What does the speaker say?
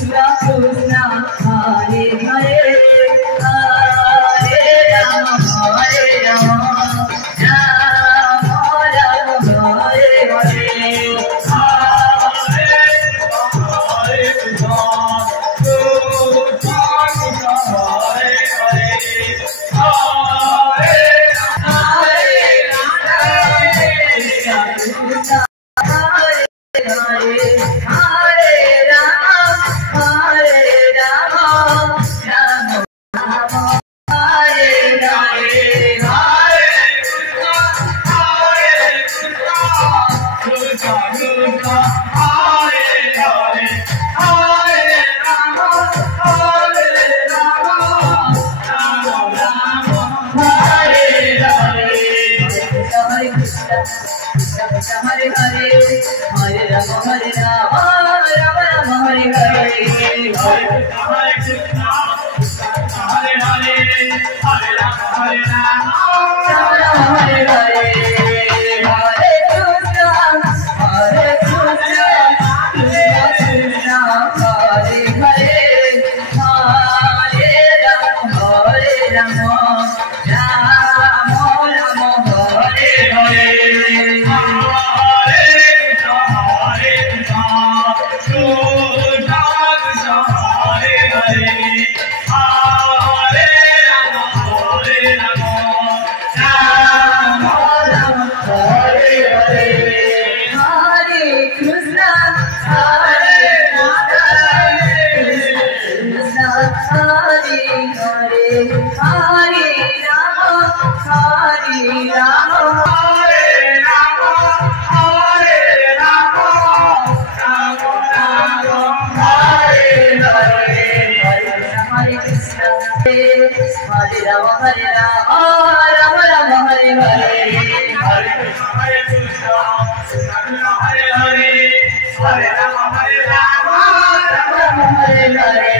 Krishna Krishna Hare Hare Hare Rama Hare Rama Rama Rama Hare Hare Hare Hare Hare Rama Hare Rama Rama Rama Hare Hare Hare Krishna Hare Hare Hare Rama Hare Rama Rama Rama Hare Hare Hare Krishna Hare Krishna Krishna Krishna Hare Hare Hare Rama Hare Rama Rama Rama Hare Hare Hare Rama Hare Rama Rama Rama Hare Hare Hare Krishna Hare Krishna Krishna Hare Hare Hare Rama Hare Rama Rama Rama Hare Hare